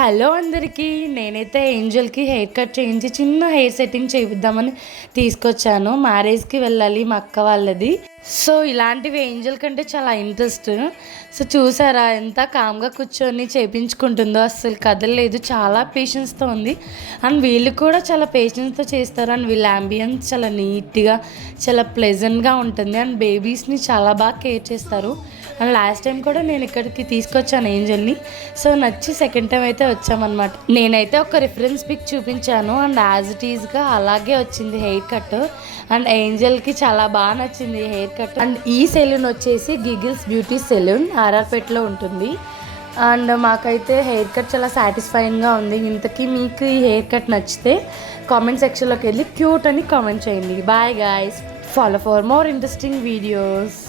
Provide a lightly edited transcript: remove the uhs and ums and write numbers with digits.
Hello అందరికీ, నేనైతే ఏంజల్కి hair cut చేయించి చిన్న హెయిర్ సెట్టింగ్ చేయిద్దామని తీసుకొచ్చాను. మ్యారేజ్కి వెళ్ళాలి మా అక్క వాళ్ళది. సో ఇలాంటివి ఏంజల్ కంటే చాలా ఇంట్రెస్ట్. సో చూసారా ఎంత కామ్గా కూర్చొని చేయించుకుంటుందో, అస్సలు కదలలేదు, చాలా పేషెన్స్తో ఉంది. అండ్ వీళ్ళు కూడా చాలా పేషెన్స్తో చేస్తారు. అండ్ వీళ్ళ అంబియన్స్ చాలా నీట్గా చాలా ప్లెజెంట్గా ఉంటుంది. అండ్ బేబీస్ని చాలా బాగా కేర్ చేస్తారు. అండ్ లాస్ట్ టైం కూడా నేను ఇక్కడికి తీసుకొచ్చాను ఏంజల్ని. సో నచ్చి సెకండ్ టైం అయితే వచ్చామన్నమాట. నేనైతే ఒక రిఫరెన్స్ పిక్ చూపించాను అండ్ యాజ్ ఇట్ ఈజ్గా అలాగే వచ్చింది హెయిర్ కట్. అండ్ ఏంజల్కి చాలా బాగా నచ్చింది హెయిర్ కట్. అండ్ ఈ సెలూన్ వచ్చేసి గిగిల్స్ బ్యూటీ సెలూన్ ఆర్ఆర్పేటలో ఉంటుంది. అండ్ మాకైతే హెయిర్ కట్ చాలా సాటిస్ఫైయింగ్గా ఉంది. ఇంతకీ మీకు ఈ హెయిర్ కట్ నచ్చితే కామెంట్ సెక్షన్లోకి వెళ్ళి క్యూట్ అని కామెంట్ చేయండి. Bye guys, follow for more interesting videos.